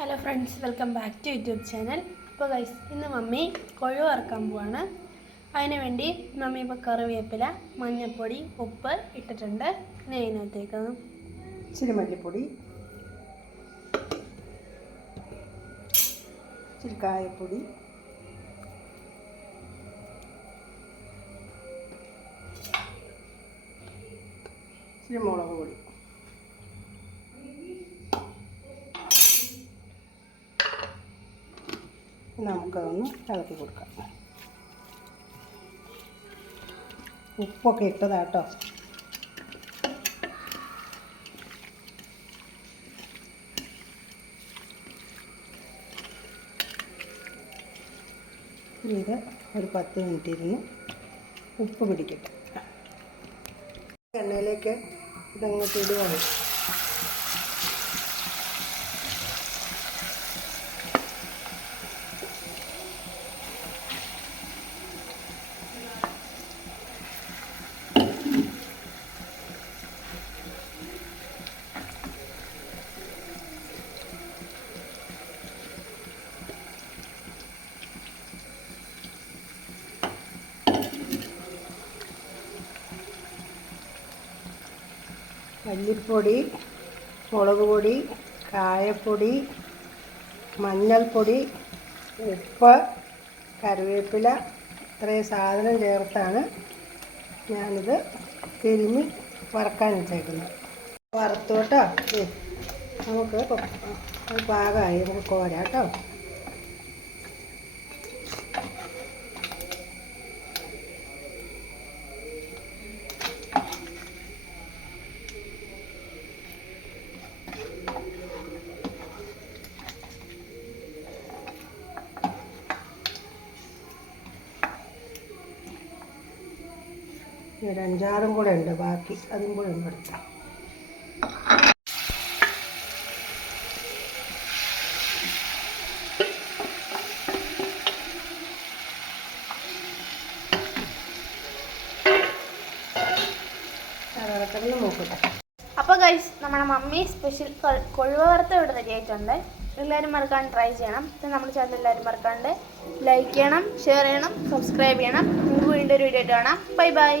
Hello friends, welcome back to YouTube channel. അപ്പോൾ guys, ഇന്ന് mummy കൊഴുവ വറുക്കാൻ പോവാണ്. അതിന് വേണ്ടി മമ്മി ഇപ്പോൾ കറിവേപ്പില, മഞ്ഞൾപ്പൊടി, ഉപ്പ് ഇട്ടിട്ടുണ്ട്. ഇനി അതിനകത്തേക്ക് ഇച്ചിരി മല്ലിപ്പൊടി, ഇച്ചിരി കായപ്പൊടി, ഇച്ചിരി മുളക് പൊടി, നമുക്കതൊന്ന് ഇളക്കി കൊടുക്കാം. ഉപ്പൊക്കെ ഇട്ടതാട്ടോ. ഇത് ഒരു 10 മിനിറ്റ് ഇരുന്ന് ഉപ്പ് പിടിക്കട്ടെ. എണ്ണയിലേക്ക് ഇതങ്ങോട്ട് ഇടുകയാണ്. മല്ലിപ്പൊടി, മുളക് പൊടി, കായപ്പൊടി, മഞ്ഞൾപ്പൊടി, ഉപ്പ്, കറിവേപ്പില, ഇത്രയും സാധനം ചേർത്താണ് ഞാനിത് തിരുമ്മി വറക്കാൻ വെച്ചേക്കുന്നത്. വറുത്തോട്ടോ, നമുക്ക് പാകമായി, നമുക്ക് കോരാം കേട്ടോ. ഒരു 5-6 കൂടെ ഉണ്ട്, ബാക്കി അതും കൂടെ ഉണ്ട് എടുക്കാം. കിടന്ന് നോക്കട്ടെ. അപ്പോൾ ഗൈസ്, നമ്മുടെ മമ്മി സ്പെഷ്യൽ കൊഴുവ വറുത്ത ഇവിടെ റെഡി ആയിട്ടുണ്ട്. എല്ലാവരും മറക്കാണ്ട് ട്രൈ ചെയ്യണം. നമ്മുടെ ചാനൽ എല്ലാവരും മറക്കാണ്ട് ലൈക്ക് ചെയ്യണം, ഷെയർ ചെയ്യണം, സബ്സ്ക്രൈബ് ചെയ്യണം. നമുക്ക് വീണ്ടും ഒരു വീഡിയോ ആയിട്ട് കാണാം. Bye bye.